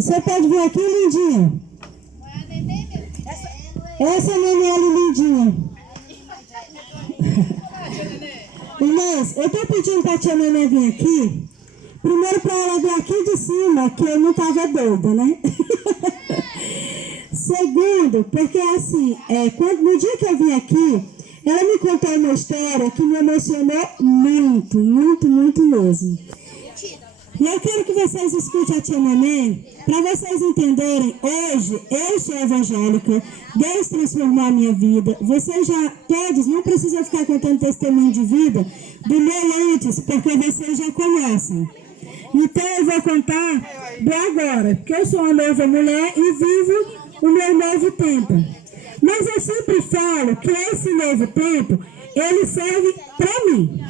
Você pode vir aqui, lindinha. Essa é a Nenê lindinha. Inês, eu estou pedindo para a tia Nenê vir aqui. Primeiro para ela vir aqui de cima, que eu não estava doida, né? Segundo, porque assim, no dia que eu vim aqui, ela me contou uma história que me emocionou muito, muito, muito mesmo. E eu quero que vocês escutem a tia Nenê, para vocês entenderem, hoje, eu sou evangélica, Deus transformou a minha vida. Vocês já, todos, não precisam ficar contando testemunho de vida do meu antes, porque vocês já conhecem. Então eu vou contar do agora, porque eu sou uma nova mulher e vivo o meu novo tempo. Mas eu sempre falo que esse novo tempo, ele serve para mim.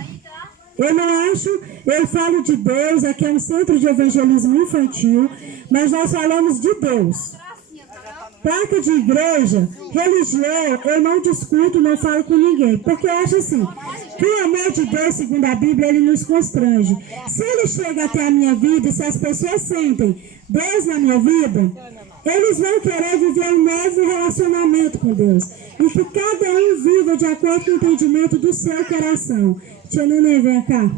Eu não acho, eu falo de Deus, aqui é um centro de evangelismo infantil, mas nós falamos de Deus. Placa de igreja, religião, eu não discuto, não falo com ninguém, porque eu acho assim, que o amor de Deus, segundo a Bíblia, ele nos constrange. Se ele chega até a minha vida, se as pessoas sentem Deus na minha vida, eles vão querer viver um novo relacionamento com Deus. E que cada um viva de acordo com o entendimento do seu coração. Tia Nenê, vem cá.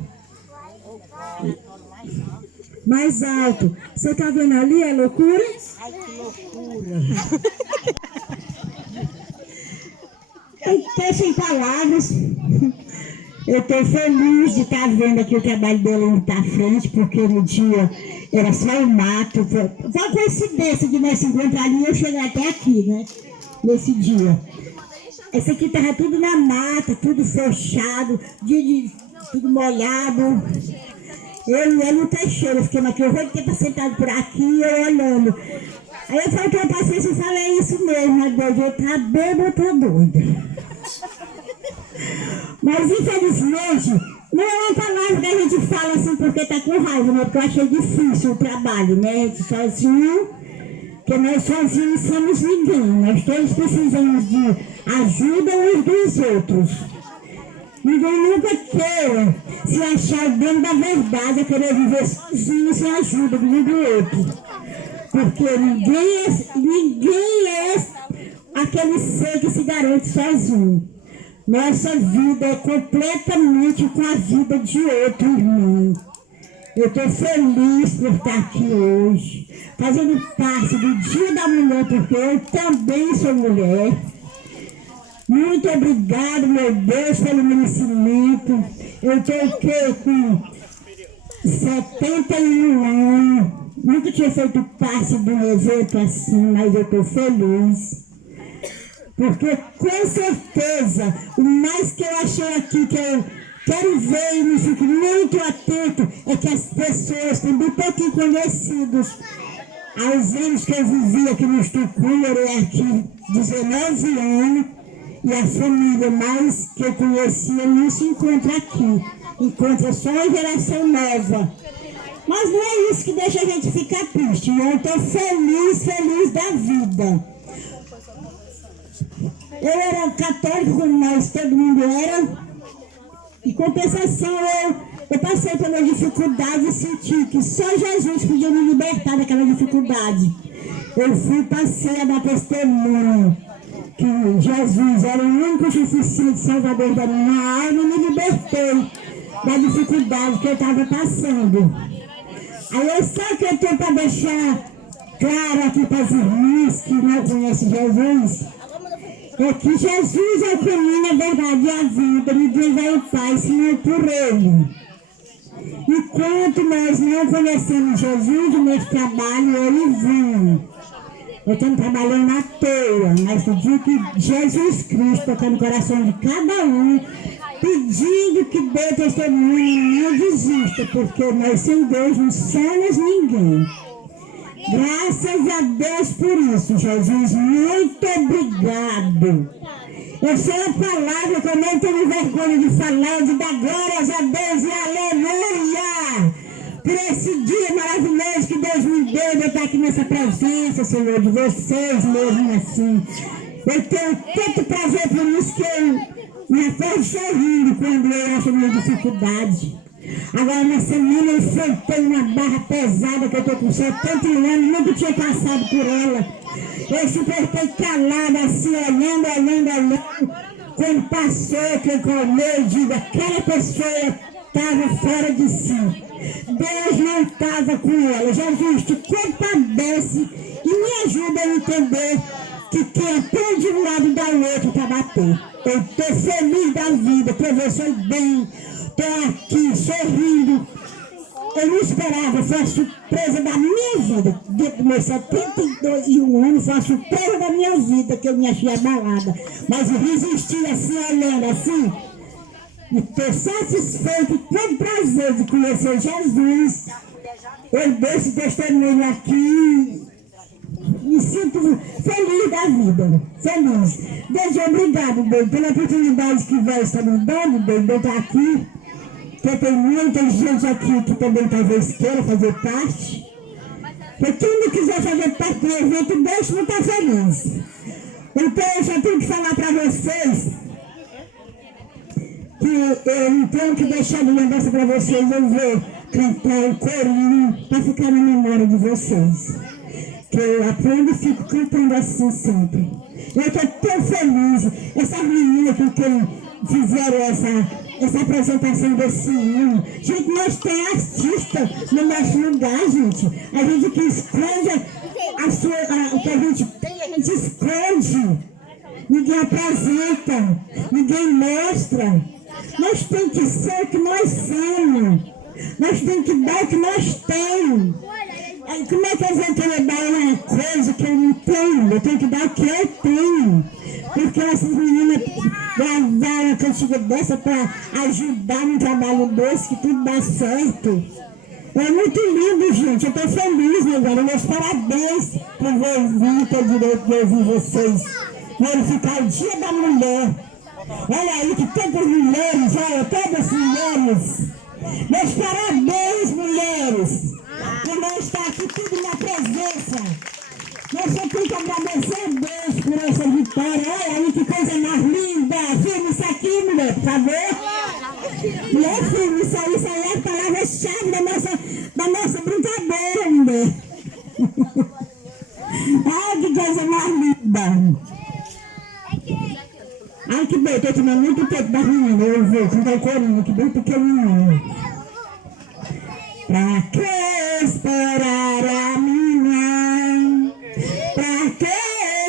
Mais alto. Você está vendo ali a loucura? Ai, que loucura. Eu estou sem palavras. Eu estou feliz de estar vendo aqui o trabalho dele indo para frente, porque no dia era só o mato. Foi uma coincidência de nós se encontrar ali e eu chegar até aqui, né? Nesse dia. Esse aqui estava tudo na mata, tudo fechado, tudo molhado. Eu e ele no Teixeira, fiquei aqui, eu vou ter sentado por aqui, eu olhando. Aí eu falei para a paciência, eu falei, é isso mesmo, meu Deus, eu tá bêbado, eu tô doida. Mas infelizmente, não é uma palavra que a gente fala assim porque tá com raiva, né? Porque eu achei difícil o trabalho, né? Sozinho, porque nós sozinhos não somos ninguém, nós todos precisamos de ajuda uns dos outros. Ninguém nunca queira se achar dentro da verdade, a querer viver sozinho sem ajuda de um do outro. Porque ninguém é aquele ser que se garante sozinho. Nossa vida é completamente com a vida de outro irmão. Eu estou feliz por estar aqui hoje, fazendo parte do Dia da Mulher, porque eu também sou mulher. Muito obrigado, meu Deus, pelo merecimento. Eu estou com 71 anos. Nunca tinha feito parte de um evento assim, mas eu estou feliz. Porque, com certeza, o mais que eu achei aqui, que eu quero ver e me fico muito atento, é que as pessoas estão bem pouquinho conhecidas. Aos anos que eu vivi aqui no Estucu, eu morei aqui 19 anos, e a família mais que eu conhecia não se encontra aqui. Encontra só a geração nova. Mas não é isso que deixa a gente ficar triste. Eu estou feliz da vida. Eu era católico, como nós, todo mundo era. Em compensação, eu passei pela dificuldade e senti que só Jesus podia me libertar daquela dificuldade. Eu passei a dar testemunho que Jesus era o único suficiente salvador da minha alma e me libertei da dificuldade que eu estava passando. Aí eu sei que eu tenho para deixar claro aqui para as irmãs que não conhecem Jesus, é que Jesus é o caminho, a verdade e a vida, ninguém vai ao Pai senão por Ele. Enquanto nós não conhecemos Jesus, o nosso trabalho é em vão. Eu estou trabalhando à toa, mas no dia que Jesus Cristo tocar no coração de cada um, pedindo que dê testemunho, não desista, porque nós sem Deus não somos ninguém. Graças a Deus por isso, Jesus, muito obrigado. Eu sei a palavra que eu nem tenho vergonha de falar, de dar glórias a Deus e aleluia! Por esse dia maravilhoso que Deus me deu de estar aqui nessa presença, Senhor, de vocês mesmo assim. Eu tenho tanto prazer por isso que eu me acordo sorrindo quando eu acho a minha dificuldade. Agora, na semana, eu soltei uma barra pesada, que eu estou com 71 anos, nunca tinha passado por ela. Eu suportei calada, assim, olhando. Quando passou, que eu colhei, eu digo, aquela pessoa estava fora de si. Deus não estava com ela. Jesus, te compadece e me ajuda a entender que quem é tão de um lado dá o outro para bater. Eu estou feliz da vida, professor bem, estou aqui sorrindo. Eu não esperava, foi a surpresa da minha vida. Dentro dos meus 72 anos, foi a surpresa da minha vida que eu me achei abalada. Mas eu resisti assim, olhando assim. E estou satisfeito e com prazer de conhecer Jesus. Eu dou esse testemunho aqui. Me sinto feliz da vida, feliz. Deus, obrigado, Deus, pela oportunidade que vai estar me dando, Deus, de eu estar aqui. Porque tem muita gente aqui que também talvez queira fazer parte. Porque quem não quiser fazer parte do evento, Deus não está feliz. Então eu só tenho que falar para vocês que eu não tenho que deixar de lembrança para vocês. Eu vou cantar um corinho para ficar na memória de vocês. Que eu aprendo e fico cantando assim sempre. Eu estou tão feliz. Essas meninas com quem fizeram essa apresentação desse hino. Gente, nós temos artista no nosso lugar, gente. A gente que esconde o que a gente tem, a gente esconde. Ninguém apresenta, ninguém mostra. Nós temos que ser o que nós somos. Nós temos que dar o que nós temos. Como é que eu vou querer dar uma coisa que eu não tenho? Eu tenho que dar o que eu tenho. Porque essas meninas gravaram uma cantiga dessa para ajudar num trabalho desse, que tudo dá certo. É muito lindo, gente. Eu estou feliz agora. Meus parabéns por ouvir, ter direito de ouvir vocês. Glorificar o Dia da Mulher. Olha aí que tantas mulheres, olha, todas as mulheres. Meus parabéns, mulheres. E nós estamos aqui tudo na presença. Nós só temos que agradecer a Deus por essa vitória. Olha aí que coisa mais linda. Filma isso aqui, mulher, por favor. Mulher, filma isso aí é a palavra-chave da nossa brincadeira, mulher. Ai, que coisa mais linda. Ai, que bem, estou tomando muito tempo das meninas. Eu vou cantar o corinho, que bem pequenininho. Pra que esperar amanhã? Pra que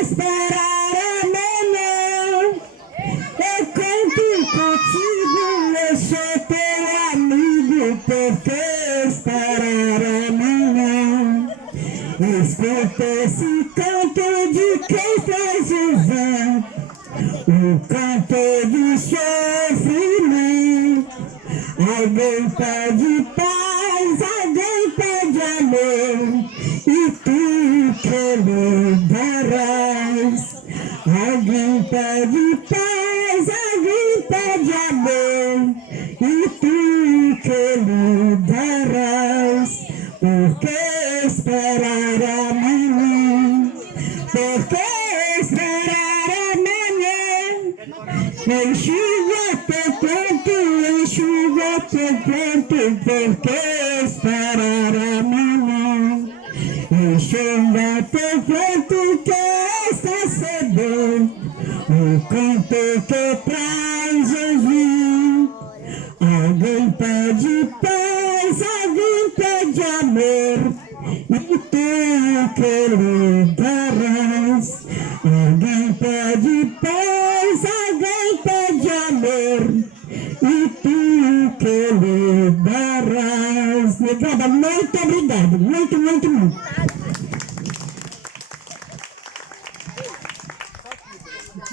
esperar amanhã? Eu canto contigo, eu sou teu amigo. Por que esperar amanhã? Escuta esse canto de quem fez o vento, o canto do sofrimento. Alguém pede paz, alguém pede amor, e tu que lhe darás. Alguém pede paz, alguém pede amor, e tu que lhe darás. Por que esperar amanhã? Por que esperar amanhã? Enxuga teu pranto, enxuga teu pranto, por que esperar amanhã? Enxuga teu pranto que está cedo, o canto que traz ouvir. Alguém pede paz, alguém pede amor, e tu que lhe darás. Alguém pede paz, alguém pede amor, e tu que lhe darás. Obrigada, muito obrigado, muito.